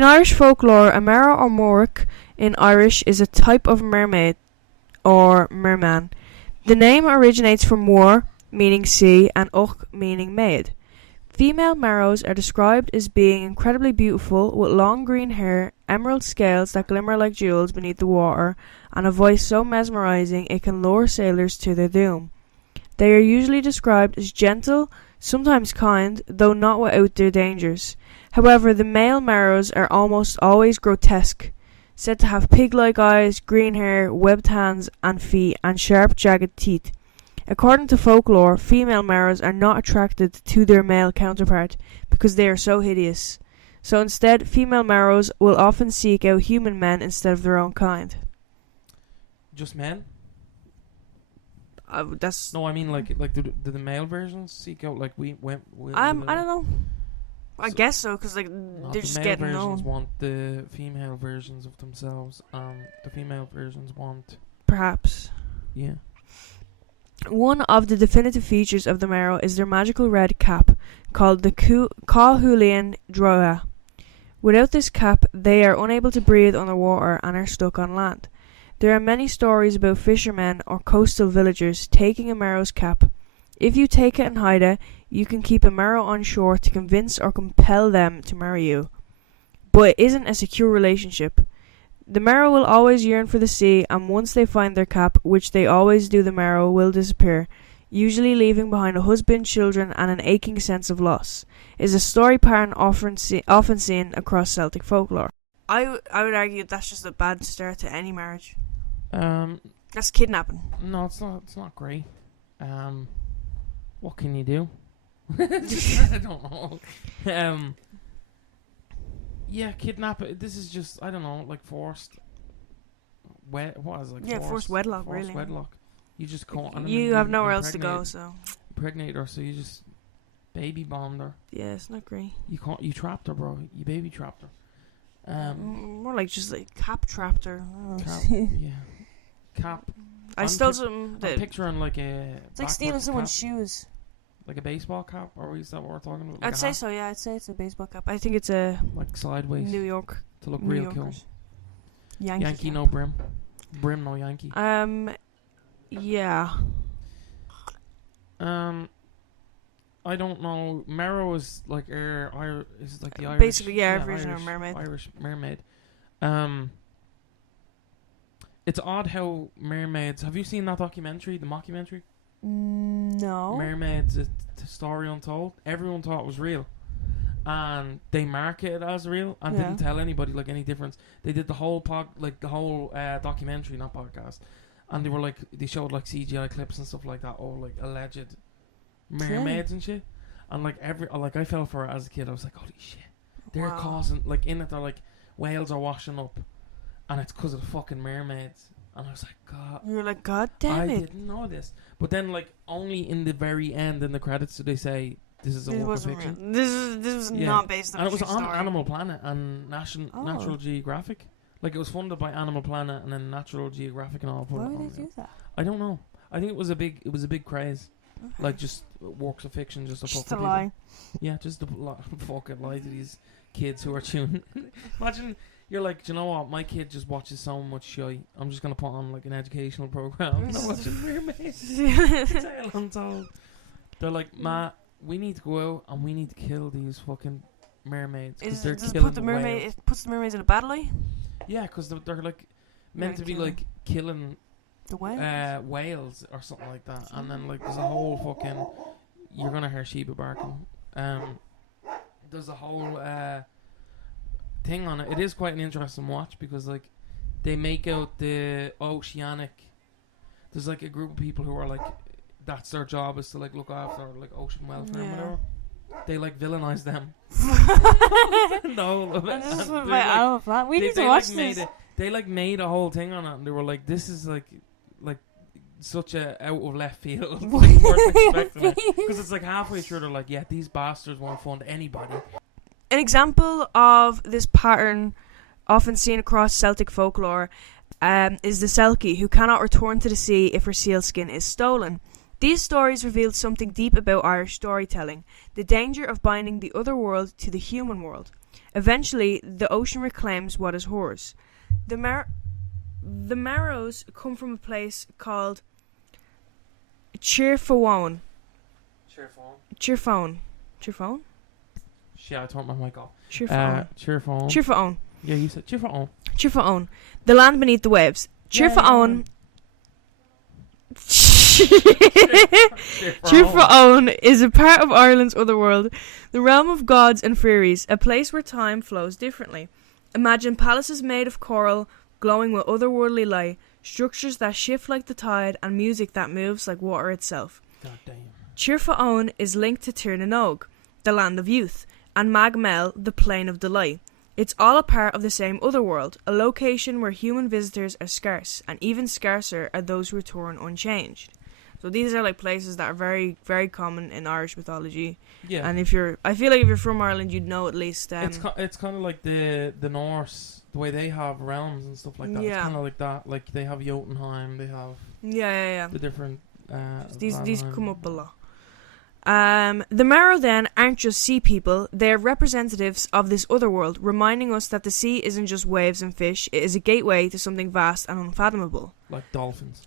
In Irish folklore, a Merrow or Morrick in Irish is a type of mermaid or merman. The name originates from Moor, meaning sea, and Och, meaning maid. Female Merrows are described as being incredibly beautiful, with long green hair, emerald scales that glimmer like jewels beneath the water, and a voice so mesmerizing it can lure sailors to their doom. They are usually described as gentle, sometimes kind, though not without their dangers. However, the male Merrows are almost always grotesque, said to have pig-like eyes, green hair, webbed hands and feet, and sharp, jagged teeth. According to folklore, female Merrows are not attracted to their male counterpart because they are so hideous. So instead, female Merrows will often seek out human men instead of their own kind. Just men? That's No, I mean like do the male versions seek out like we went? I don't know. I guess so, because like they're just getting known. The male versions known. want the female versions of themselves, and the female versions want Perhaps. yeah. One of the definitive features of the Merrow is their magical red cap, called the Cahulian Droa. Without this cap, they are unable to breathe underwater and are stuck on land. There are many stories about fishermen or coastal villagers taking a Merrow's cap. If you take it and hide it, you can keep a Merrow on shore to convince or compel them to marry you. But it isn't a secure relationship. The Merrow will always yearn for the sea, and once they find their cap, which they always do, the Merrow will disappear, usually leaving behind a husband, children, and an aching sense of loss. Is a story pattern often seen across Celtic folklore. I would argue that's just a bad start to any marriage. That's kidnapping. No, it's not. It's not great. What can you do? I don't know. Yeah, kidnap. This is just, I don't know, like forced. What is it, like? Yeah, forced wedlock. Forced really. wedlock. You just can't. And You have nowhere else to go, so. Impregnate her, so you just baby bombed her. Yeah, it's not great. You can't. You trapped her, bro. You baby trapped her. More like just like cap trapped her. Yeah. Cap. I stole some. I'm picturing like a. It's like stealing someone's shoes. Like a baseball cap, or is that what we're talking about? Like I'd say so. Yeah, I'd say it's a baseball cap. I think it's a like sideways New York to look New real Yorkers. cool. Yankee cap. No brim. Brim no Yankee. Yeah. I don't know. Merrow is like is like the Irish. Basically, yeah, version of Mermaid. Irish mermaid. It's odd how mermaids. Have you seen that documentary, the mockumentary? No. Mermaids, a story untold. Everyone thought it was real, and they marketed it as real and didn't tell anybody like any difference. They did the whole documentary, not podcast, and they showed like CGI clips and stuff like that. Oh, like alleged mermaids and shit, and I fell for it as a kid. I was like, holy shit, they're causing in it. They're like whales are washing up, and it's because of the fucking mermaids. And I was like, God. You were like, God damn it. I didn't know this. But then, only in the very end, in the credits, do they say, this is a work of fiction. Real. This was not based on a true story. And it was on Animal Planet and Natural Geographic. Like, it was funded by Animal Planet and then Natural Geographic and all. Why would they do that? I don't know. I think it was a big craze. Okay. Like, just works of fiction, just to fuck with people. Lie. Yeah, just to fucking lie to these kids who are tuning. Imagine... You're like, do you know what? My kid just watches so much shit. I'm just gonna put on like an educational program. No, watching mermaids. Untold. They're like, Ma, we need to go out and we need to kill these fucking mermaids because they're killing the whales. It puts the mermaids in a battle. Yeah, because they're like meant to be like killing the whales, whales or something like that. And then like there's a whole fucking. You're gonna hear Sheba barking. There's a whole. Thing on it. It is quite an interesting watch because they make out the oceanic. There's like a group of people who are like, that's their job is to look after ocean welfare and whatever. They villainize them. No, we need to watch this. They made a whole thing on it, and they were like, this is like such a out of left field. Weren't expecting it because it's halfway through they're like, yeah, these bastards won't fund anybody. An example of this pattern, often seen across Celtic folklore, is the Selkie, who cannot return to the sea if her seal skin is stolen. These stories revealed something deep about Irish storytelling, the danger of binding the other world to the human world. Eventually, the ocean reclaims what is hers. The Merrows come from a place called Cheerfawone. Cheerfawone. Shit, I turned my mic off. Cheerfawone. Cheerfawone. Yeah, you said Cheerfawone. Cheerfawone. The land beneath the waves. Cheerfawone. Cheerfawone is a part of Ireland's otherworld, the realm of gods and fairies, a place where time flows differently. Imagine palaces made of coral, glowing with otherworldly light, structures that shift like the tide, and music that moves like water itself. God damn. Cheerfawone is linked to Tirnanog, the land of youth, and Magmel, the plain of delight. It's all a part of the same otherworld, a location where human visitors are scarce, and even scarcer are those who return unchanged. So these are like places that are very, very common in Irish mythology. Yeah. And I feel like if you're from Ireland, you'd know at least. It's kind of like the Norse, the way they have realms and stuff like that. Yeah. It's kind of like that. Like they have Jotunheim, they have. Yeah. The different. These come up a lot. The Merrow then aren't just sea people, they are representatives of this other world, reminding us that the sea isn't just waves and fish, it is a gateway to something vast and unfathomable. Like dolphins.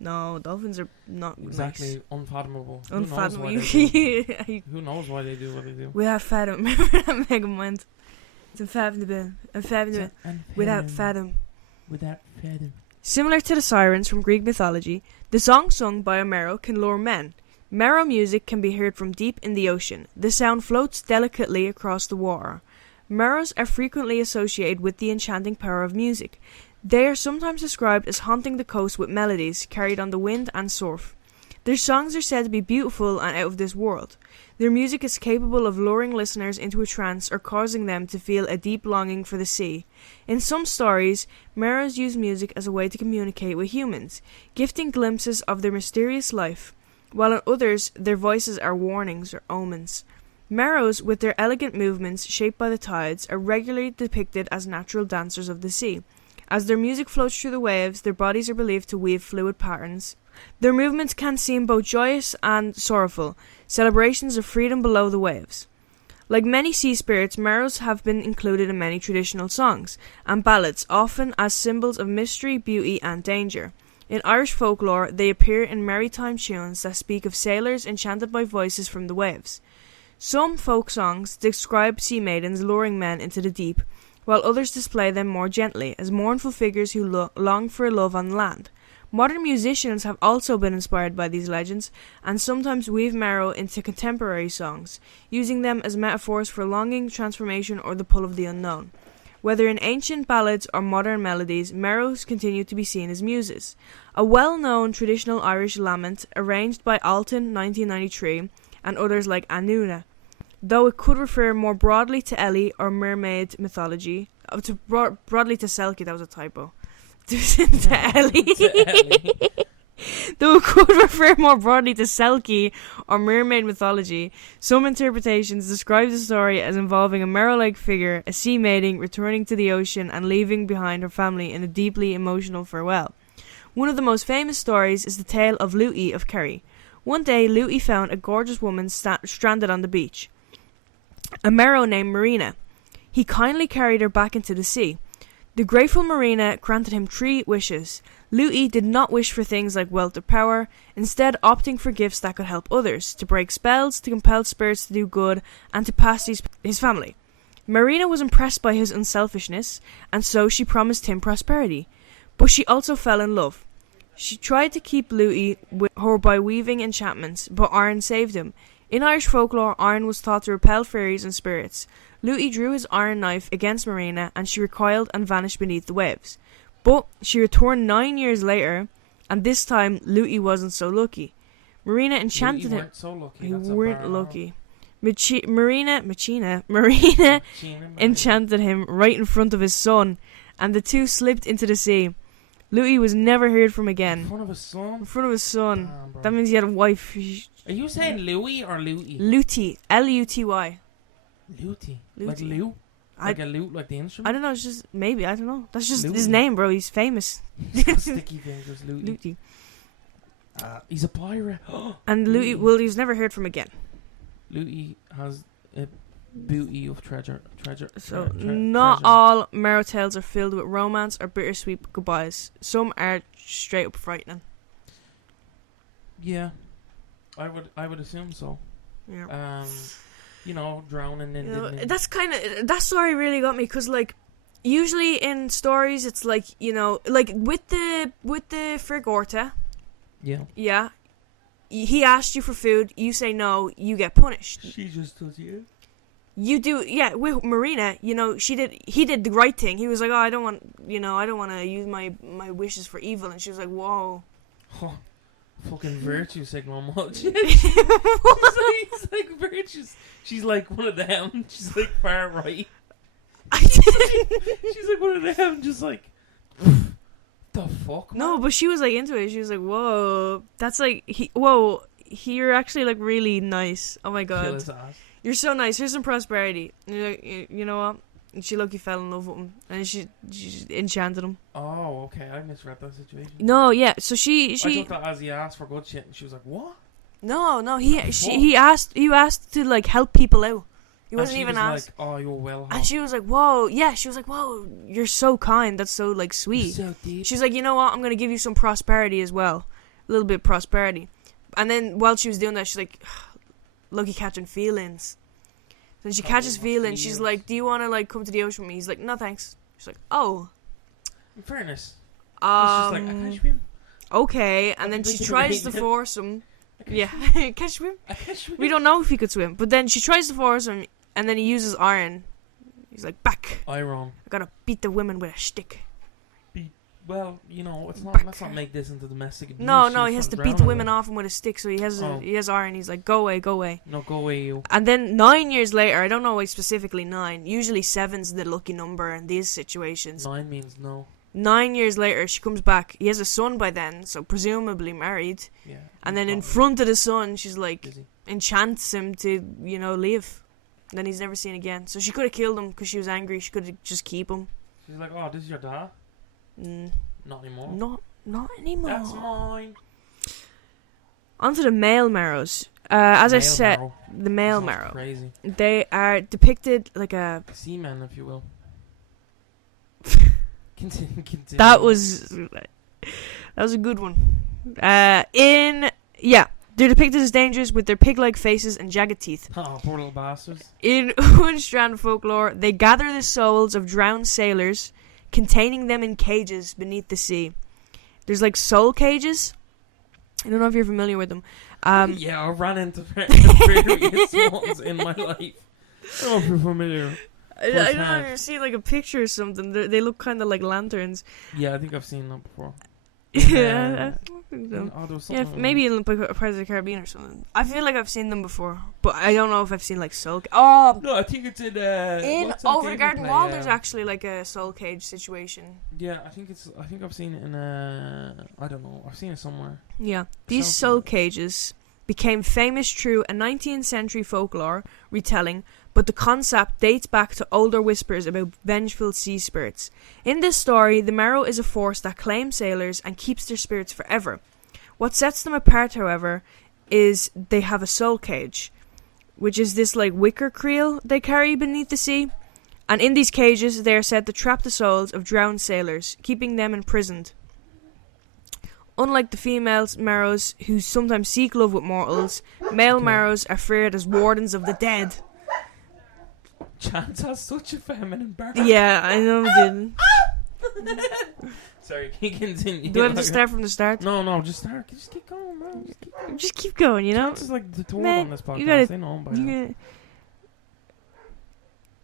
No, dolphins are not exactly nice. Unfathomable. Unfathomable. Who knows why they do what they do? Without fathom. Remember that Megan went? It's unfathomable. Without fathom. Without fathom. Similar to the sirens from Greek mythology, the song sung by a Merrow can lure men. Merrow music can be heard from deep in the ocean. The sound floats delicately across the water. Merrows are frequently associated with the enchanting power of music. They are sometimes described as haunting the coast with melodies carried on the wind and surf. Their songs are said to be beautiful and out of this world. Their music is capable of luring listeners into a trance or causing them to feel a deep longing for the sea. In some stories, Merrows use music as a way to communicate with humans, gifting glimpses of their mysterious life, while in others, their voices are warnings or omens. Merrows, with their elegant movements shaped by the tides, are regularly depicted as natural dancers of the sea. As their music floats through the waves, their bodies are believed to weave fluid patterns. Their movements can seem both joyous and sorrowful, celebrations of freedom below the waves. Like many sea spirits, Merrows have been included in many traditional songs and ballads, often as symbols of mystery, beauty, and danger. In Irish folklore, they appear in maritime tunes that speak of sailors enchanted by voices from the waves. Some folk songs describe sea maidens luring men into the deep, while others display them more gently, as mournful figures who long for love on land. Modern musicians have also been inspired by these legends, and sometimes weave Merrow into contemporary songs, using them as metaphors for longing, transformation, or the pull of the unknown. Whether in ancient ballads or modern melodies, Merrows continue to be seen as muses. A well-known traditional Irish lament, arranged by Alton 1993, and others like Anuna, though it could refer more broadly to Ellie or Mermaid mythology. Broadly to Selkie, that was a typo. to Ellie. Though it could refer more broadly to Selkie or Mermaid mythology, some interpretations describe the story as involving a Merrow-like figure, a sea maiden returning to the ocean and leaving behind her family in a deeply emotional farewell. One of the most famous stories is the tale of Luty of Kerry. One day, Luty found a gorgeous woman stranded on the beach, a Merrow named Marina. He kindly carried her back into the sea. The grateful Marina granted him 3 wishes. Luty did not wish for things like wealth or power, instead opting for gifts that could help others, to break spells, to compel spirits to do good, and to pass his family. Marina was impressed by his unselfishness, and so she promised him prosperity. But she also fell in love. She tried to keep Luty with her by weaving enchantments, but Iron saved him. In Irish folklore, iron was thought to repel fairies and spirits. Luty drew his iron knife against Marina, and she recoiled and vanished beneath the waves. But she returned 9 years later, and this time Luty wasn't so lucky. Marina enchanted him. So lucky. He weren't lucky. Marina enchanted him right in front of his son, and the two slipped into the sea. Luty was never heard from again. In front of his son? In front of his son. Damn, that means he had a wife. Are you saying Louis or Luty? Luty. L-U-T-Y. Luty. Like Lou? Like a lute, like the instrument? I don't know, it's just, maybe, I don't know. That's just Luty. his name, bro, he's famous. Sticky fingers, Luty. He's a pirate. And Looty, well, he's never heard from again. Looty has a booty of treasure. So not all Merrow tales are filled with romance or bittersweet goodbyes. Some are straight up frightening. Yeah, I would assume so. Yeah. Drowning in. That's that story really got me, because like usually in stories it's like, like with the Frigg Orta. Yeah. Yeah. He asked you for food, you say no, you get punished. She just does you. You do, yeah. With Marina, he did the right thing. He was like, oh, I don't want to use my wishes for evil, and she was like, whoa. Oh, fucking virtue signal much. She's like virtues. She's like one of them. She's like far right. She's like one of them, just like, the fuck, man? No, but she was like into it. She was like, whoa, that's like, you're actually like really nice. Oh my god. Kill his ass. You're so nice. Here's some prosperity. And you're like, you know what? And she lucky fell in love with him, and she enchanted him. Oh, okay. I misread that situation. No, yeah. So she. I thought that as he asked for good shit, and she was like, "What?" No. He asked to like help people out. He wasn't even asked. Like, oh, you're well. And she was like, "Whoa, yeah." She was like, "Whoa, you're so kind. That's so like sweet." So deep. She's like, "You know what? I'm gonna give you some prosperity as well, a little bit of prosperity." And then while she was doing that, she's like, "Lucky catching feelings." Then she catches feelings. She's like, "Do you want to like come to the ocean with me?" He's like, "No, thanks." She's like, "Oh." In fairness, she's just like, "I can't swim." Okay, and then she tries to force him. Yeah, can swim? I can't swim. We don't know if he could swim, but then she tries to force him, and then he uses iron. He's like, "Back." Iron. I gotta beat the women with a stick. Well, it's not. Let's not make this into domestic abuse. No, he has to beat the women off him with a stick. So he has iron. He's like, "Go away." No, go away, you. And then 9 years later, I don't know why specifically 9. Usually 7's the lucky number in these situations. 9 means no. 9 years later, she comes back. He has a son by then, so presumably married. Yeah. And then in front of the son, she's like, busy. enchants him to, leave. And then he's never seen again. So she could have killed him because she was angry. She could have just keep him. She's like, "Oh, this is your dad." Not anymore. Not anymore. That's mine. Onto the male Merrows. As I said, Merrow. the male Sounds Merrow. Crazy. They are depicted like a seaman, if you will. Continue. That was a good one. They're depicted as dangerous with their pig-like faces and jagged teeth. Oh, poor little bastards. In Unstrand folklore, they gather the souls of drowned sailors, containing them in cages beneath the sea. There's like soul cages. I don't know if you're familiar with them. Yeah, I ran into various ones in my life. I don't know if you're familiar. I don't know if you've seen like a picture or something. They look kind of like lanterns. Yeah, I think I've seen them before. Yeah, I think so. There was Yeah, maybe in Pirates of the Caribbean or something. I feel like I've seen them before, but I don't know if I've seen like soul. No, I think it's in Over the Garden Wall. There's actually like a soul cage situation. Yeah, I think I've seen it in I don't know. I've seen it somewhere. Yeah, these soul cages became famous through a 19th century folklore retelling, but the concept dates back to older whispers about vengeful sea spirits. In this story, the Merrow is a force that claims sailors and keeps their spirits forever. What sets them apart, however, is they have a soul cage, which is this like wicker creel they carry beneath the sea. And in these cages, they are said to trap the souls of drowned sailors, keeping them imprisoned. Unlike the female Merrows, who sometimes seek love with mortals, male Merrows are feared as wardens of the dead. Chance has such a feminine birth. Yeah, I know, didn't. Sorry, can you continue? Do I have to start from the start? No, just start. Just keep going, bro. Just keep going, Chance is like the tour on this podcast. You gotta, they know him by now.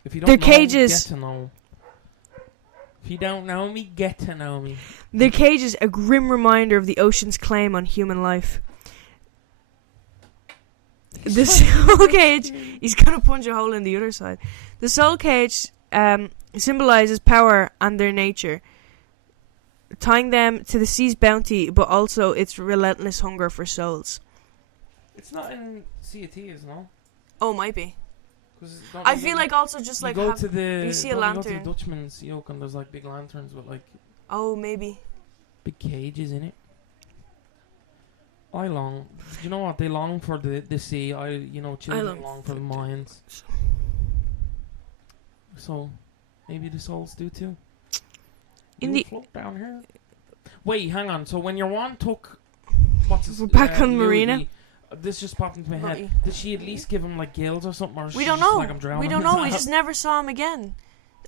If you don't their know cages. Me, get to know. If you don't know me, get to know me. Their cage is a grim reminder of the ocean's claim on human life. The soul cage, he's gonna punch a hole in the other side. The soul cage symbolizes power and their nature, tying them to the sea's bounty, but also its relentless hunger for souls. It's not in Sea of Thieves, no? Oh, might be. I feel like also just like you see a lantern. Go to the Dutchman's yoke and there's like big lanterns with like. Oh, maybe. Big cages in it. I long. You know what? They long for the sea. Children long for the mines. So, maybe the souls do too. Float down here. Wait, hang on. So when your wand took, We're back on Marina. This just popped into my head. Did she at least give him like gills or something? Or we don't know. Like, I'm drowning? We don't know. We just never saw him again.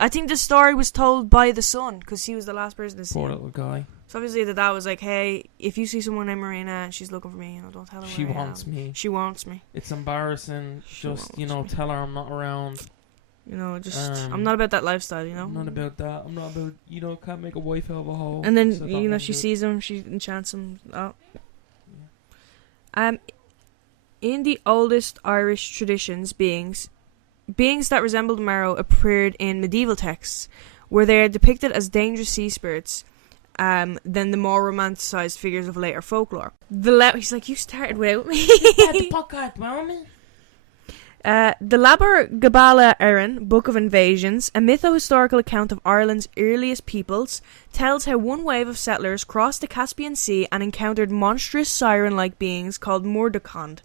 I think the story was told by the son because he was the last person to see him. Poor little guy. So obviously the dad was like, "Hey, if you see someone named Marina and she's looking for me, don't tell her. She wants me. She wants me. It's embarrassing. Just tell her I'm not around. I'm not about that lifestyle, I'm not about that. I'm not about, can't make a wife out of a hole. And then, she sees him, she enchants him. Oh. In the oldest Irish traditions, beings that resembled Merrow appeared in medieval texts, where they are depicted as dangerous sea spirits, than the more romanticized figures of later folklore. He's like, you started without me. The podcast, moment. The Labor Gabala Éireann, Book of Invasions, a mytho-historical account of Ireland's earliest peoples, tells how one wave of settlers crossed the Caspian Sea and encountered monstrous siren-like beings called Mordecond.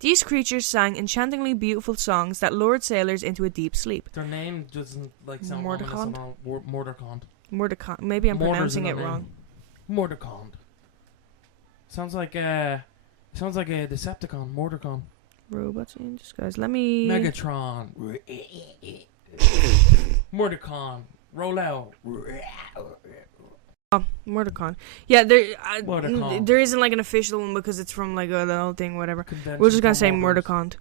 These creatures sang enchantingly beautiful songs that lured sailors into a deep sleep. Their name doesn't sound Mordecond? Mordecond. Mordecond. Maybe I'm pronouncing it wrong. Mordecond. Sounds like a Decepticon. Mordecon. Robots in disguise. Let me... Megatron. Mordecon. Roll out. Oh, Mordecon. Yeah, there isn't like an official one because it's from like the whole thing, whatever. We're just gonna say Mordecon.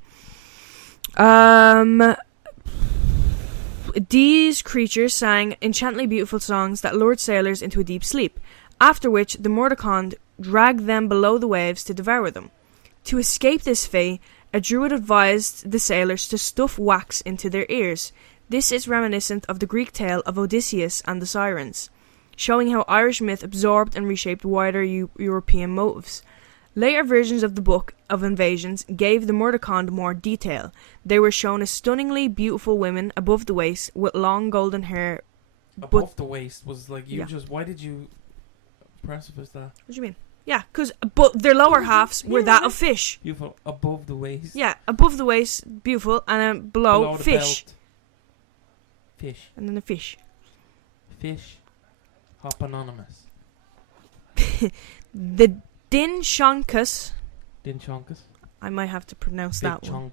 These creatures sang enchantly beautiful songs that lured sailors into a deep sleep, after which the Mordecon dragged them below the waves to devour them. To escape this fate, a druid advised the sailors to stuff wax into their ears. This is reminiscent of the Greek tale of Odysseus and the Sirens, showing how Irish myth absorbed and reshaped wider European motifs. Later versions of the Book of Invasions gave the Mordecon more detail. They were shown as stunningly beautiful women above the waist with long golden hair. Above the waist was like why did you precipice that? What do you mean? Yeah, but their lower halves were that of fish. Beautiful above the waist. Yeah, above the waist, beautiful, and then below the fish. Belt. Fish. And then the fish. Fish. Hop anonymous. The Dinshonkus. Dinshonkus. I might have to pronounce that one.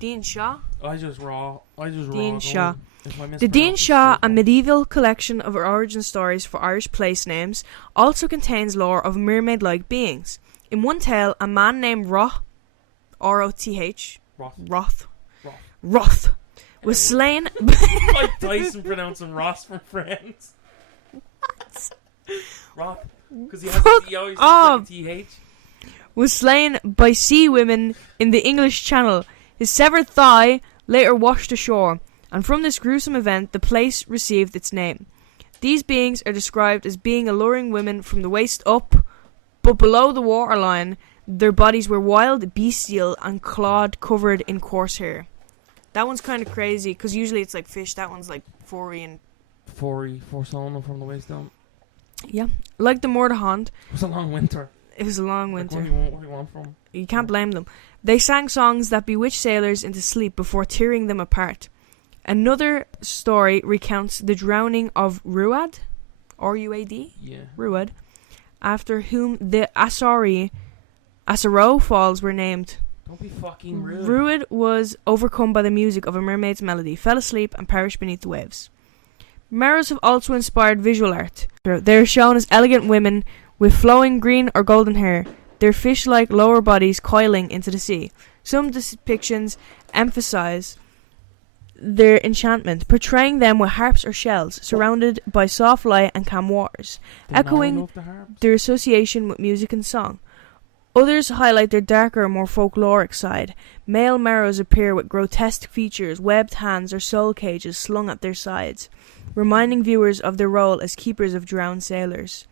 Dinshaw. I just raw. Dinshaw. The Dinshaw, a medieval collection of origin stories for Irish place names, also contains lore of mermaid-like beings. In one tale, a man named Roth, R-O-T-H, Roth, was slain. Like Tyson pronouncing Ross from Friends. What? Roth, because he always like TH. Was slain by sea women in the English Channel. His severed thigh later washed ashore, and from this gruesome event the place received its name. These beings are described as being alluring women from the waist up, but below the waterline their bodies were wild, bestial, and clawed, covered in coarse hair. That one's kind of crazy, because usually it's like fish. That one's like furry and... Four-solo from the waist down. Yeah. Like the Mordecon. It was a long winter. It was a long winter. What do you want from them? You can't blame them. They sang songs that bewitched sailors into sleep before tearing them apart. Another story recounts the drowning of Ruad, R-U-A-D? Yeah. Ruad, after whom the Asaro Falls were named. Don't be fucking rude. Ruad was overcome by the music of a mermaid's melody, fell asleep, and perished beneath the waves. Merrows have also inspired visual art. They are shown as elegant women with flowing green or golden hair, their fish-like lower bodies coiling into the sea. Some depictions emphasize their enchantment, portraying them with harps or shells, surrounded by soft light and calm waters, echoing their association with music and song. Others highlight their darker, more folkloric side. Male Merrows appear with grotesque features, webbed hands or soul cages slung at their sides, reminding viewers of their role as keepers of drowned sailors.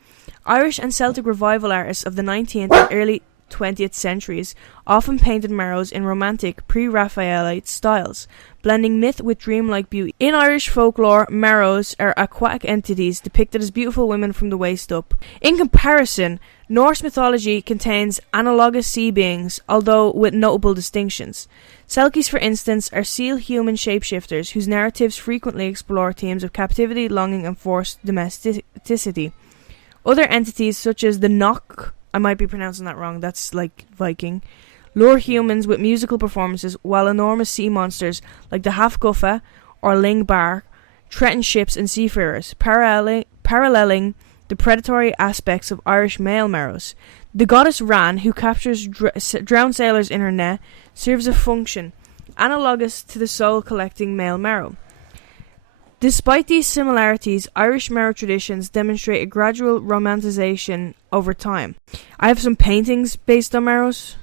Irish and Celtic revival artists of the 19th and early 20th centuries often painted Merrows in romantic, pre-Raphaelite styles, blending myth with dreamlike beauty. In Irish folklore, Merrows are aquatic entities depicted as beautiful women from the waist up. In comparison, Norse mythology contains analogous sea beings, although with notable distinctions. Selkies, for instance, are seal-human shapeshifters whose narratives frequently explore themes of captivity, longing, and forced domesticity. Other entities, such as the Nok, I might be pronouncing that wrong, that's like Viking, lure humans with musical performances, while enormous sea monsters, like the Hafguffa or Lingbar, threaten ships and seafarers, paralleling the predatory aspects of Irish male Merrows. The goddess Ran, who captures drowned sailors in her net, serves a function analogous to the soul-collecting male Merrow. Despite these similarities, Irish Merrow traditions demonstrate a gradual romanticization over time. I have some paintings based on Merrows.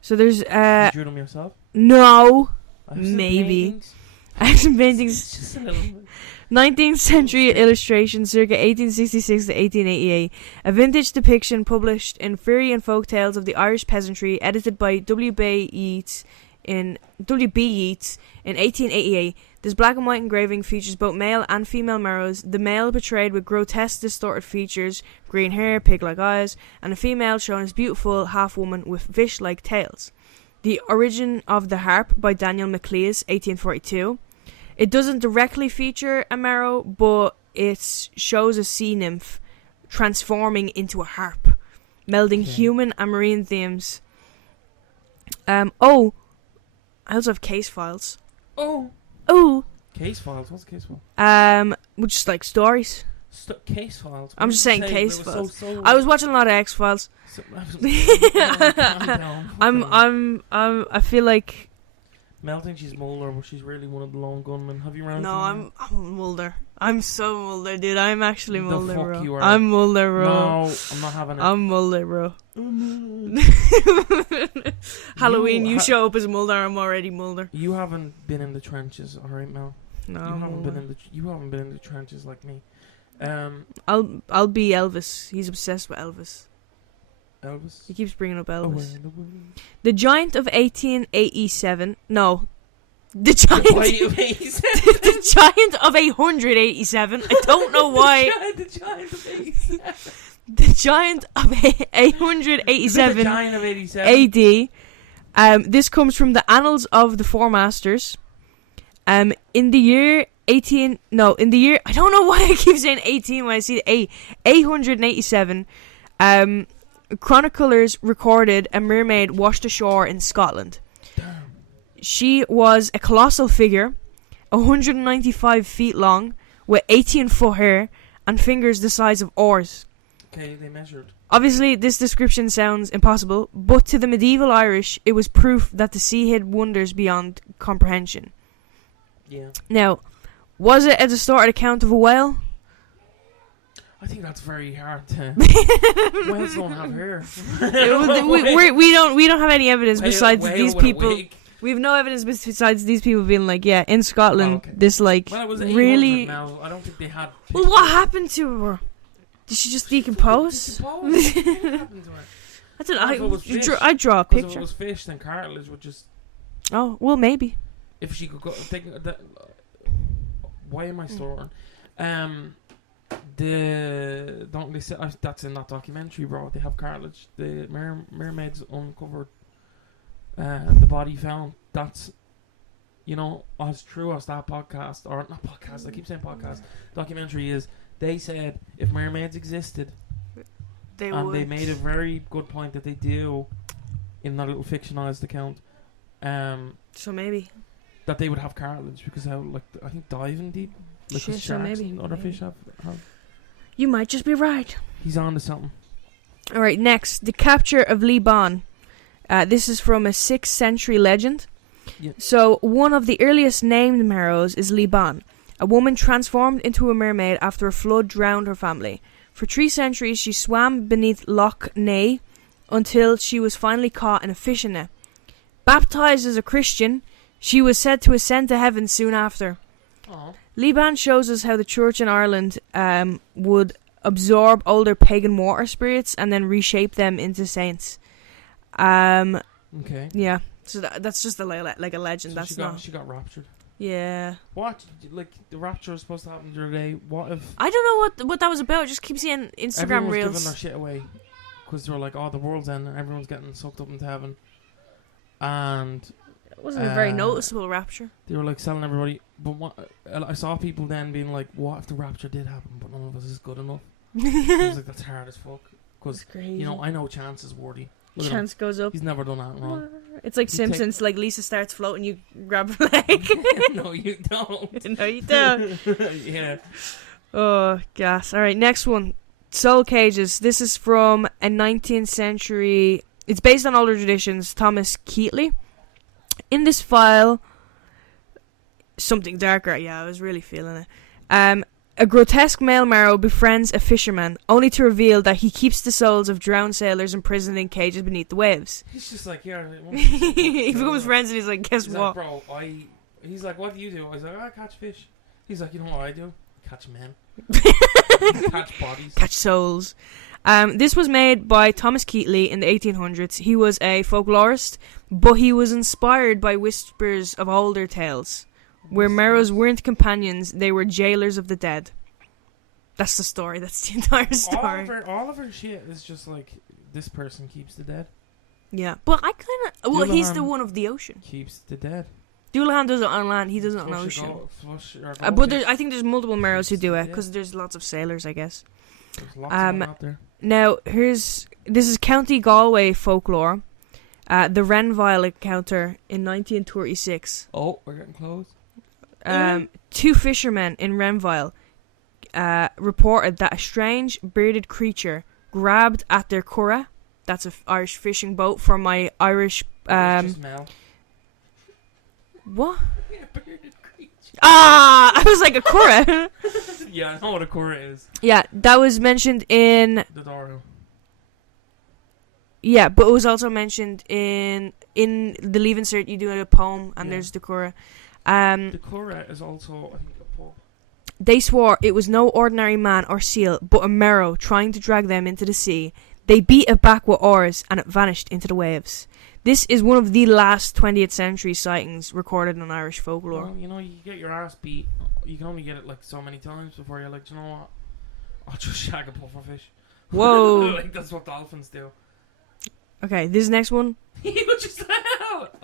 So there's You drew them yourself? no, I have some maybe. paintings. I have some paintings. It's just a little bit. 19th century illustration, circa 1866 to 1888. A vintage depiction published in Fairy and Folk Tales of the Irish Peasantry, edited by W.B. Yeats in 1888. This black and white engraving features both male and female Merrows, the male portrayed with grotesque distorted features, green hair, pig-like eyes, and a female shown as beautiful half-woman with fish-like tails. The Origin of the Harp by Daniel Maclise, 1842. It doesn't directly feature a Merrow, but it shows a sea nymph transforming into a harp, melding human and marine themes. I also have case files. Oh. Oh. Case files? What's a case file? Which is like stories. Case files? I'm just saying case It was files. so I was watching a lot of X Files. I feel like. Mel thinks she's Mulder, but she's really one of the lone gunmen. Have you ran? No, I'm Mulder. I'm so Mulder, dude. I'm actually The Mulder, fuck bro. you are. I'm Mulder, bro. No, I'm not having it. I'm Mulder, bro. Halloween, you show up as Mulder. I'm already Mulder. You haven't been in the trenches, all right, Mel. No, you haven't been in the trenches like me. I'll be Elvis. He's obsessed with Elvis. Elvis. He keeps bringing up Elvis. Oh, The Giant of 1887. No. The Giant. The Giant of 887. I don't know why. The Giant of 87. The Giant of 887. The Giant of 87. AD. This comes from the Annals of the Four Masters. In the year I don't know why I keep saying 18 when I see the 887. Chroniclers recorded a mermaid washed ashore in Scotland. Damn. She was a colossal figure, 195 feet long, with 18-foot hair and fingers the size of oars. Okay, they measured. Obviously, this description sounds impossible, but to the medieval Irish, it was proof that the sea hid wonders beyond comprehension. Yeah. Now, was it a distorted account of a whale? I think that's very hard to. Whales don't have hair. we don't have any evidence besides these people. We have no evidence besides these people being like, yeah, in Scotland, this like well, it was really. Now. I don't think they had. Well, what happened to her? Did she just decompose? What happened to her? I don't know. I draw a picture. If it was fish, then cartilage would just. Oh well, maybe. If she could go, why am I storing? Don't they say that's in that documentary, bro? They have cartilage. The mermaids uncovered the body found. That's as true as that podcast or not podcast. I keep saying podcast. Documentary is. They said if mermaids existed, they made a very good point that they do in that little fictionalized account. So maybe that they would have cartilage because how I think diving deep, like sharks and other fish have. You might just be right. He's on to something. All right, next, the capture of Liban. This is from a 6th century legend. Yep. So one of the earliest named Merrows is Liban, a woman transformed into a mermaid after a flood drowned her family. For 3 centuries, she swam beneath Loch Ness until she was finally caught in a fishing net. Baptized as a Christian, she was said to ascend to heaven soon after. Aww. Liban shows us how the church in Ireland would absorb older pagan water spirits and then reshape them into saints. Okay. Yeah. So that's just a legend. So she got raptured. Yeah. What? Like the rapture was supposed to happen the other day. What if? I don't know what that was about. I just keep seeing Instagram everyone was reels. giving their shit away because they were like, oh, the world's ending, everyone's getting sucked up into heaven, and it wasn't a very noticeable rapture. They were like selling everybody, but I saw people then being like, what if the rapture did happen, but none of us is good enough? I was like, that's hard as fuck, because you know, I know Chance is worthy. Chance goes up. He's never done that wrong. It's like Simpsons. Like Lisa starts floating, you grab her leg. No, you don't. No, you don't. Yeah. Oh, gas. All right, next one. Soul cages. This is from a 19th century. It's based on older traditions. Thomas Keatley. In this file, something darker. Yeah, I was really feeling it. A grotesque male Merrow befriends a fisherman, only to reveal that he keeps the souls of drowned sailors imprisoned in cages beneath the waves. He's just like, yeah. He becomes friends and he's like, guess what? Like, bro, he's like, what do you do? I was like, I catch fish. He's like, you know what I do? Catch men. Catch bodies. Catch souls. This was made by Thomas Keatley in the 1800s. He was a folklorist, but he was inspired by whispers of older tales, where Merrows weren't companions, they were jailers of the dead. That's the story. That's the entire story. All of her shit is just like, this person keeps the dead. Yeah. But I kind of... Well, he's the one of the ocean. Keeps the dead. Doulahan does it on land. He does it on ocean. But I think there's multiple Merrows who do it, because there's lots of sailors, I guess. There's lots of them out there. Now, this is County Galway folklore. The Renville encounter in 1936. Oh, we're getting close. Two fishermen in Renville reported that a strange bearded creature grabbed at their curragh. That's an Irish fishing boat for my Irish... What? Yeah, bearded creature. I was like, a curragh? Yeah, I know what a curragh is. Yeah, that was mentioned in... The Doro. Yeah, but it was also mentioned in the Leave Insert. You do a poem, and there's the curragh. The curragh is also, I think, a pub. They swore it was no ordinary man or seal, but a Merrow trying to drag them into the sea. They beat it back with oars, and it vanished into the waves. This is one of the last 20th century sightings recorded in Irish folklore. Well, you know, you get your ass beat. You can only get it like so many times before you're like, you know what? I'll just shag a pufferfish. Whoa! Like that's what dolphins do. Okay, this next one. You just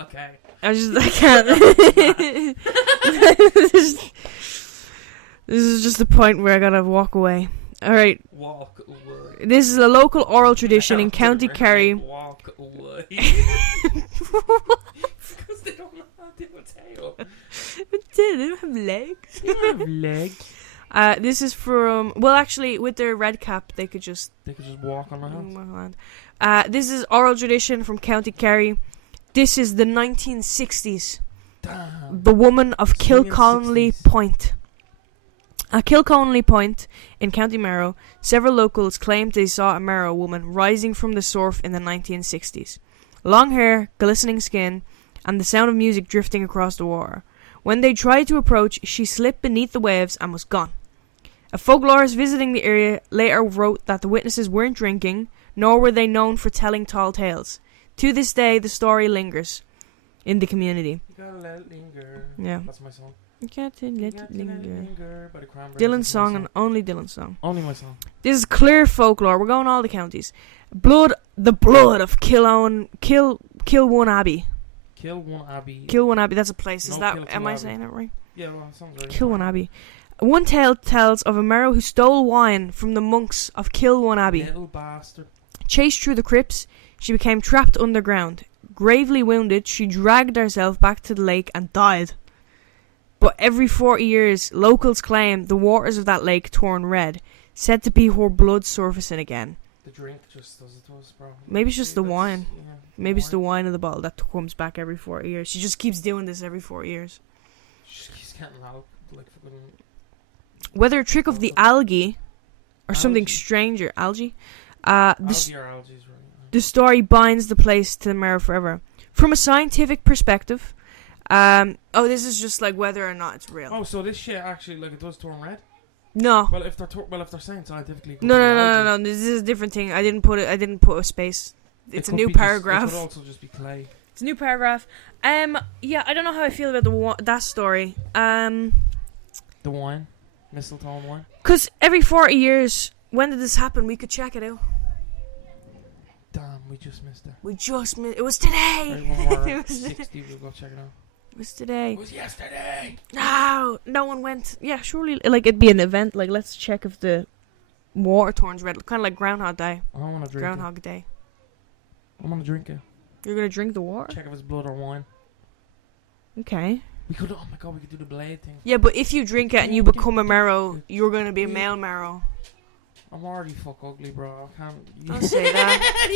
okay. I can't. This is just the point where I gotta walk away. All right. Walk away. This is a local oral tradition in County Kerry. Walk away. Because they don't know how to do a tail. They don't have legs. They don't have legs. This is from... Well, actually, with their red cap, they could just walk on their hands. This is oral tradition from County Kerry. This is the 1960s. Damn. The woman of Kilconnelly Point. At Kilconnelly Point in County Merrow, several locals claimed they saw a Merrow woman rising from the surf in the 1960s. Long hair, glistening skin, and the sound of music drifting across the water. When they tried to approach, she slipped beneath the waves and was gone. A folklorist visiting the area later wrote that the witnesses weren't drinking, nor were they known for telling tall tales. To this day, the story lingers in the community. You gotta let it linger. Yeah. That's my song. You got to let it linger. By the Cranberries. Dylan's song and only Dylan's song. Only my song. This is clear folklore. We're going all the counties. The blood of Kilwon Abbey. Kilwon Abbey. Kilwon Abbey. That's a place. Is No, that? Am I saying it right? Yeah, well, it sounds right. Kilwon Abbey. One tale tells of a Merrow who stole wine from the monks of Kilwon Abbey. Little bastard. Chased through the crypts, she became trapped underground. Gravely wounded, she dragged herself back to the lake and died. But every 40 years, locals claim the waters of that lake turn red, said to be her blood surfacing again. The drink just does it to us, bro. Maybe it's just the wine. Yeah, Maybe it's the wine in the bottle that comes back every 40 years. She just keeps doing this every 4 years. She just keeps getting out, like fucking... Whether a trick of the algae or something stranger, algae. Algae or algae is right. The story binds the place to the Merrow forever. From a scientific perspective, this is just like whether or not it's real. Oh, so this shit actually like it does turn red? No. Well, if they're saying scientifically. No. This is a different thing. I didn't put a space. It's a new paragraph. It could also just be clay. It's a new paragraph. Yeah, I don't know how I feel about that story. The wine, mistletoe wine. Because every 40 years, when did this happen? We could check it out. We just missed it. It was today. Right, when we're It was 60, we'll go check it out. It was today. It was yesterday. No one went. Yeah, surely, like, it'd be an event. Like, let's check if the water turns red. Kind of like Groundhog Day. I don't want to drink Groundhog Day. it. I want to drink it. You're gonna drink the water? Check if it's blood or wine. Okay. We could. Oh my god, we could do the blade thing. Yeah, but if you drink it and you become a Merrow, you're gonna be a male Merrow. I'm already fuck ugly, bro. I can't. Don't say that.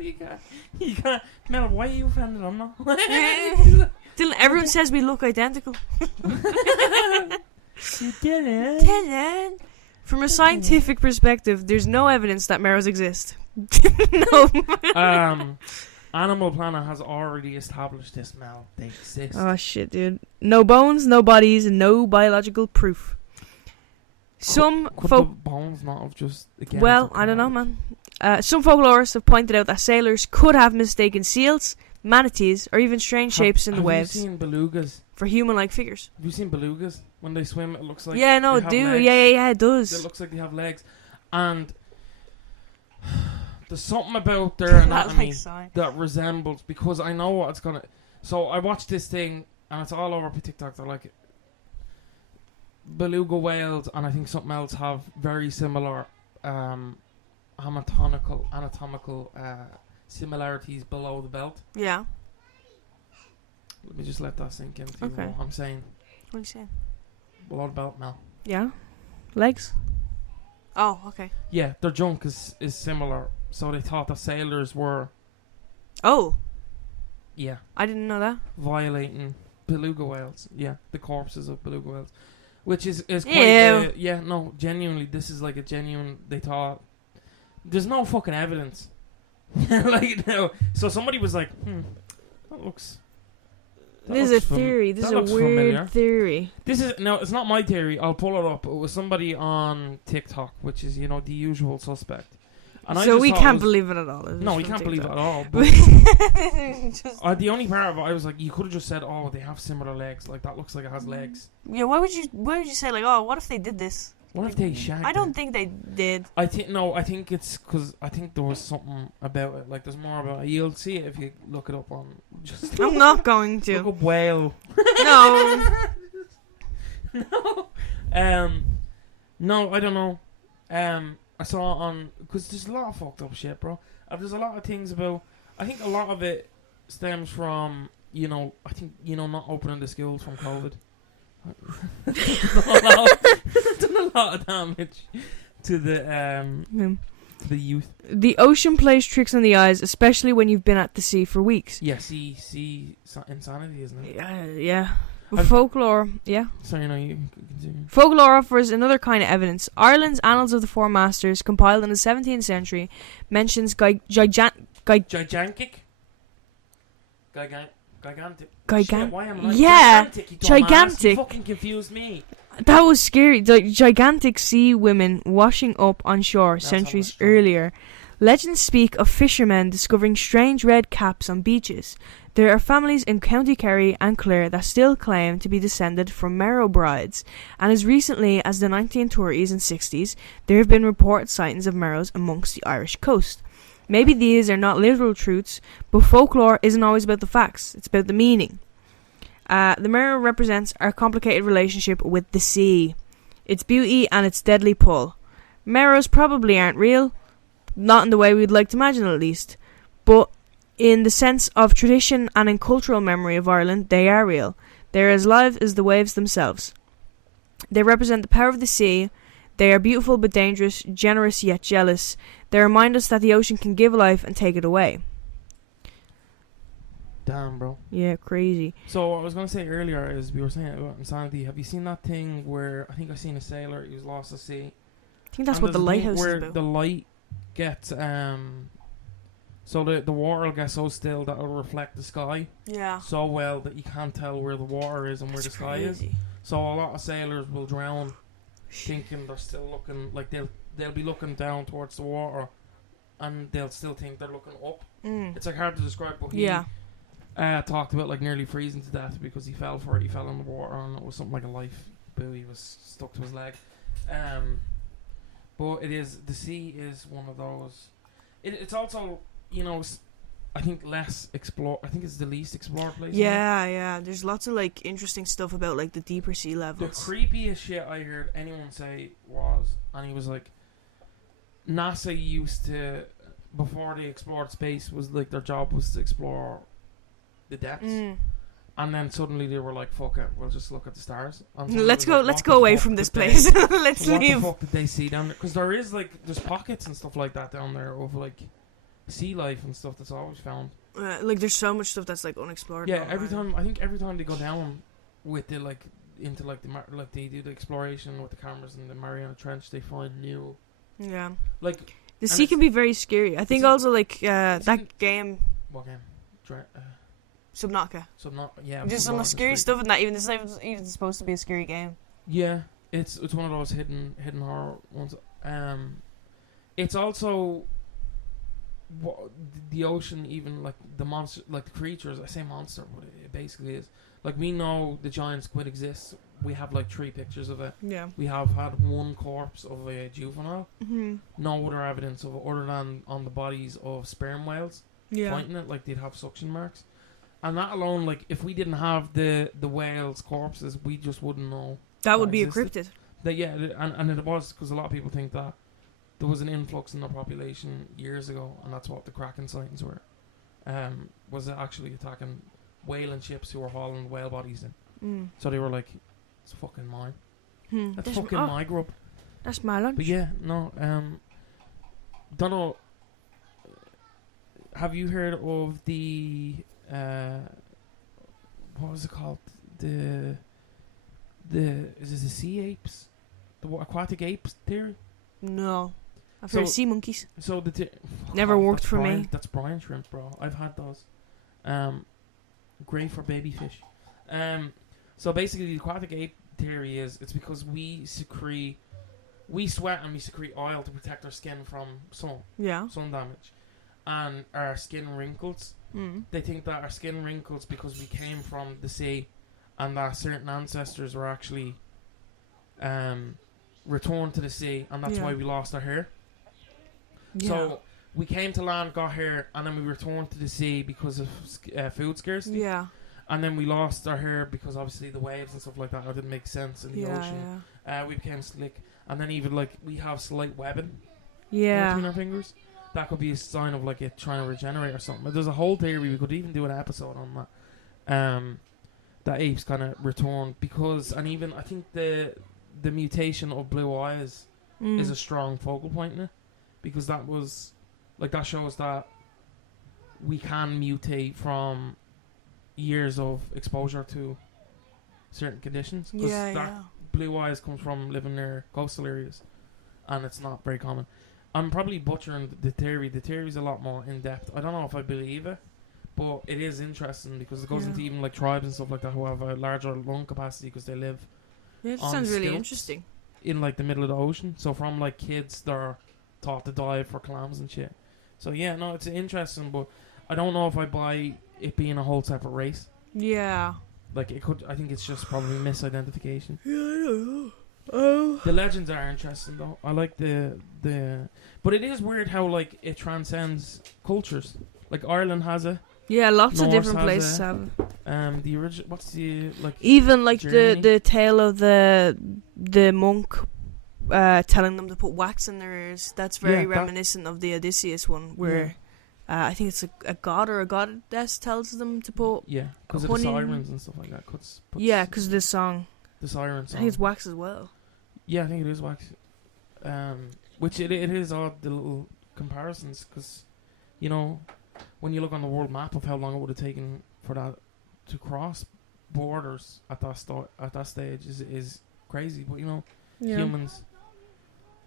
you can't. You can't. Mel, why are you offended? I'm not. Dylan, everyone says we look identical. You didn't. Dylan. From a scientific perspective, there's no evidence that Merrows exist. No. Animal Planet has already established this, Mel. They exist. Oh shit, dude. No bones, no bodies, and no biological proof. Could the bones not have just again? Well, I don't know, man. Some folklorists have pointed out that sailors could have mistaken seals, manatees, or even strange shapes in the waves. Have you seen belugas? For human-like figures. Have you seen belugas? When they swim, it looks like yeah, no, they it have do. legs. Yeah, it does. It looks like they have legs, and there's something about their anatomy that resembles, because I know what it's gonna. So I watched this thing, and it's all over TikTok. They're like, beluga whales, and I think something else have very similar anatomical similarities below the belt. Yeah. Let me just let that sink into Okay. what I'm saying. What are you saying? Below the belt now. Yeah. Legs. Oh, okay. Yeah, their junk is similar, so they thought the sailors were. Oh. Yeah. I didn't know that. Violating beluga whales. Yeah, the corpses of beluga whales. Which is quite... yeah, no, genuinely, this is like a genuine... They thought... There's no fucking evidence. Like, no. So somebody was like, that looks... This is a theory. This is a weird theory. This is... No, it's not my theory. I'll pull it up. It was somebody on TikTok, which is, the usual suspect. And so we can't believe it at all. No, we can't believe it at all. But the only part of it, I was like, you could have just said, "Oh, they have similar legs. Like that looks like it has legs." Yeah. Why would you say like, "Oh, what if they did this"? What if they shagged? I don't think they did. I think it's because I think there was something about it. Like there's more about it. You'll see it if you look it up on. Just I'm not going to. Look up whale. No. No. No, I don't know. I saw it on, because there's a lot of fucked up shit, bro. There's a lot of things about, I think a lot of it stems from, I think, not opening the schools from COVID. Done a lot of damage to the youth. The ocean plays tricks on the eyes, especially when you've been at the sea for weeks. Yeah, sea insanity, isn't it? Yeah. Folklore, yeah. Sorry, no, you can continue. Folklore offers another kind of evidence. Ireland's Annals of the Four Masters, compiled in the 17th century, mentions gigantic. Shit, why am I gigantic. You fucking confused me. That was scary. Gigantic sea women washing up on shore centuries earlier. Legends speak of fishermen discovering strange red caps on beaches. There are families in County Kerry and Clare that still claim to be descended from Merrow brides, and as recently as the 1930s and 60s, there have been reported sightings of Merrows amongst the Irish coast. Maybe these are not literal truths, but folklore isn't always about the facts, it's about the meaning. The Merrow represents our complicated relationship with the sea, its beauty and its deadly pull. Merrows probably aren't real, not in the way we'd like to imagine at least, but in the sense of tradition and in cultural memory of Ireland, they are real. They are as live as the waves themselves. They represent the power of the sea. They are beautiful but dangerous, generous yet jealous. They remind us that the ocean can give life and take it away. Damn, bro. Yeah, crazy. So what I was going to say earlier is, we were saying about insanity. Have you seen that thing where, I think I seen a sailor, he was lost at sea. I think that's what the lighthouse is about. Where the light gets... So the water will get so still that it'll reflect the sky so well that you can't tell where the water is and where the sky is. So a lot of sailors will drown thinking they're still looking, like they'll be looking down towards the water and they'll still think they're looking up. It's like hard to describe, but he talked about like nearly freezing to death because he fell for it. He fell in the water and it was something like a life buoy was stuck to his leg. But the sea is one of those. It's also you know, I think less explore. I think it's the least explored place. Yeah. There's lots of like interesting stuff about like the deeper sea The levels. creepiest shit I heard anyone say was, and he was like, NASA used to, before they explored space, was like their job was to explore the depths. And then suddenly they were like, "Fuck it, we'll just look at the stars." And Let's go. like, Let's what go the away fuck from this did place. they- Let's what leave. the fuck did they see down there? Because there is like, there's pockets and stuff like that down there of like sea life and stuff that's always found. Like there's so much stuff that's like unexplored. Yeah, every time they go down with the like into like like they do the exploration with the cameras in the Mariana Trench, they find new. Yeah. Like the sea can be very scary. I think also like that game. What game? Subnautica. Yeah. There's some scary stuff in that. Even this is even supposed to be a scary game. Yeah, it's one of those hidden horror ones. It's also the ocean, even like the monster, like the creatures. I say monster, but it basically is. Like we know the giant squid exists. We have like 3 pictures of it. Yeah. We have had 1 corpse of a juvenile. Mm-hmm. No other evidence of it other than on the bodies of sperm whales. Yeah. Fighting it, like they'd have suction marks. And that alone, like if we didn't have the whales' corpses, we just wouldn't know. That would be existed. encrypted. And it was because a lot of people think that there was an influx in the population years ago, and that's what the Kraken sightings were. Was it actually attacking whaling ships who were hauling whale bodies in? So they were like, "It's fucking mine. That's fucking my grub." That's my lunch. But yeah, no. Don't know. Have you heard of the what was it called? Is it the sea apes? The aquatic apes theory? No. I've heard of sea monkeys. So Never worked for me. That's brine shrimp, bro. I've had those. Great for baby fish. So basically the aquatic ape theory is it's because we sweat and we secrete oil to protect our skin from sun damage. And our skin wrinkles. They think that our skin wrinkles because we came from the sea, and that certain ancestors were actually returned to the sea, and that's why we lost our hair. Yeah. So we came to land, got hair, and then we returned to the sea because of food scarcity. Yeah. And then we lost our hair because obviously the waves and stuff like that didn't make sense in the ocean. Yeah. We became slick, and then even like we have slight webbing. Between our fingers. That could be a sign of like it trying to regenerate or something. But there's a whole theory. We could even do an episode on that. That apes kind of returned because, and even I think the mutation of blue eyes is a strong focal point in it, because that was like that shows that we can mutate from years of exposure to certain conditions. Because blue eyes comes from living near coastal areas, and it's not very common. I'm probably butchering the theory. The theory is a lot more in depth. I don't know if I believe it, but it is interesting because it goes into even like tribes and stuff like that who have a larger lung capacity because they live. Yeah, it sounds really interesting. In like the middle of the ocean, so from like kids they're taught to dive for clams and shit. So yeah, no, it's interesting, but I don't know if I buy it being a whole separate race. Yeah. Like it could. I think it's just probably misidentification. Yeah, I don't know. Oh. The legends are interesting though. I like the but it is weird how like it transcends cultures. Like Ireland has it. Yeah, lots of Norse different places have it. The original. What's the like? Even like Germany? the tale of the monk telling them to put wax in their ears. That's very reminiscent of the Odysseus one, where I think it's a god or a goddess tells them to put. Yeah, because of the sirens and stuff like that. Because of this song. The siren song. I think it's wax as well. Yeah, I think it is wax. Which it is odd, the little comparisons, because, you know, when you look on the world map of how long it would have taken for that to cross borders at that stage is crazy. But, you know, humans,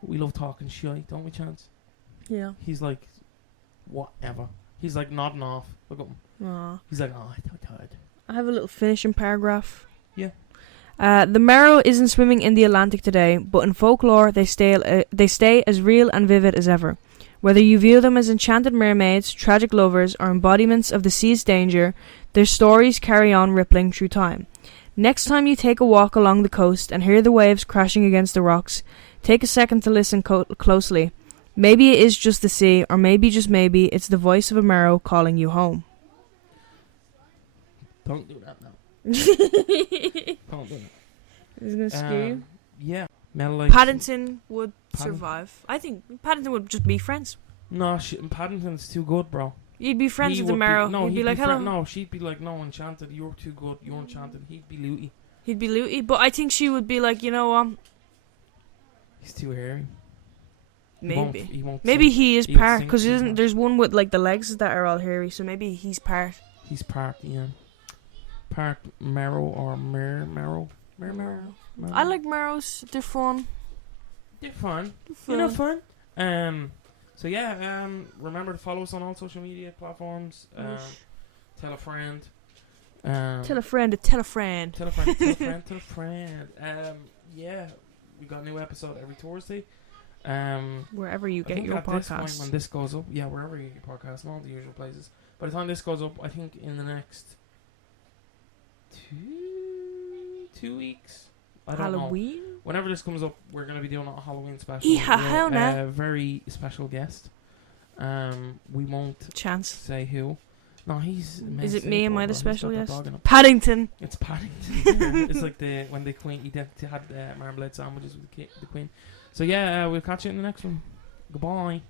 we love talking shit, don't we, Chance? Yeah. He's like, whatever. He's like nodding off. Look at him. Aww. He's like, oh, I'm tired. I have a little finishing paragraph. Yeah. The Merrow isn't swimming in the Atlantic today, but in folklore they stay as real and vivid as ever. Whether you view them as enchanted mermaids, tragic lovers, or embodiments of the sea's danger, their stories carry on rippling through time. Next time you take a walk along the coast and hear the waves crashing against the rocks, take a second to listen closely. Maybe it is just the sea, or maybe, just maybe, it's the voice of a Merrow calling you home. Don't do that now. Don't do that. He's gonna scream. Yeah. Mel Paddington would survive. I think Paddington would just be friends. No, Paddington's too good, bro. You'd be friends with the Merrow. He'd be like, hello. No, she'd be like, no, Enchanted, you're too good, you're Enchanted. He'd be Looty. He'd be Looty, but I think she would be like, you know what? He's too hairy. Maybe. He won't maybe sing. he is part, because there's one with like the legs that are all hairy, so maybe he's part. He's part, yeah. Part Merrow or Merrow. Merrow. I like Merrows. They're fun. They're fun. You know, fun. So yeah, remember to follow us on all social media platforms. Tell a friend. Tell a friend to tell a friend. Tell a friend, tell a friend, tell a friend. Yeah, we got a new episode every Thursday. Wherever you get your podcast. This point when this goes up, yeah, wherever you get your podcast, and all the usual places. By the time this goes up, I think in the next 2 weeks. I don't Halloween? know. Whenever this comes up, we're going to be doing a Halloween special. Yeah, with a very special guest. We won't say who. No, he's. Is it me? Am I the special guest? Paddington. It's Paddington. It's like when the Queen had marmalade sandwiches with the Queen. So yeah, we'll catch you in the next one. Goodbye.